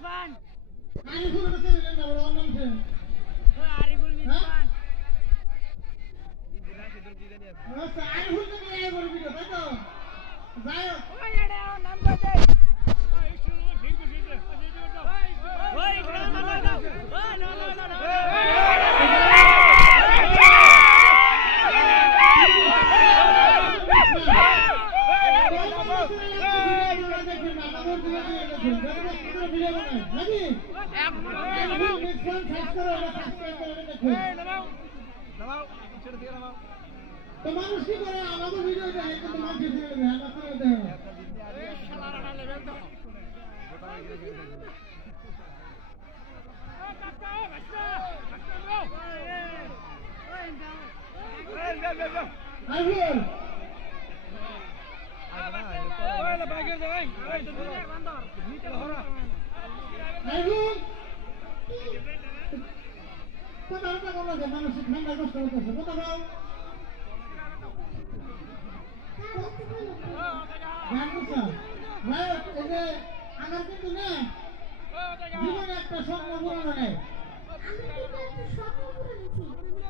মিসফান আরিফুল কত দিলেন না বড় নাম সে ও আরিফুল মিসফান আচ্ছা আরিফুল তো নিয়ে বড় ভিডিও তাই তো যাই হোক ওই এডে নাম দে ওই না না না ওই না না না তো মানুষ কি করে আমাদের ভিডিও দেখে কিন্তু মানুষ ভিডিও দেখে আমরা করে দেখে আইবুল আইবুল কোথাটা বলা যায় মানুষ ঠান্ডা কষ্ট করতেছে কোথা গাও জানতেছ ভাই এই যে আমার কিন্তু না জীবনে একটা স্বপ্ন পূরণ হয়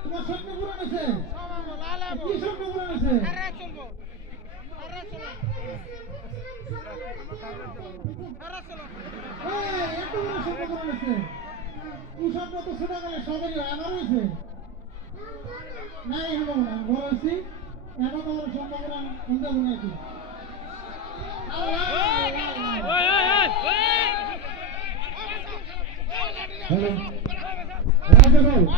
তোমার স্বপ্ন পূরণ হয়েছে কি স্বপ্ন পূরণ হয়েছে এত বড় স্বপ্ন পূরণ হয়েছে কি স্বপ্ন তো ছোটকালে সবারই হয় আমার হয়েছে না এখন না বড় হয়েছি এত বড় স্বপ্ন পূরণ হতে নাকি হ্যালো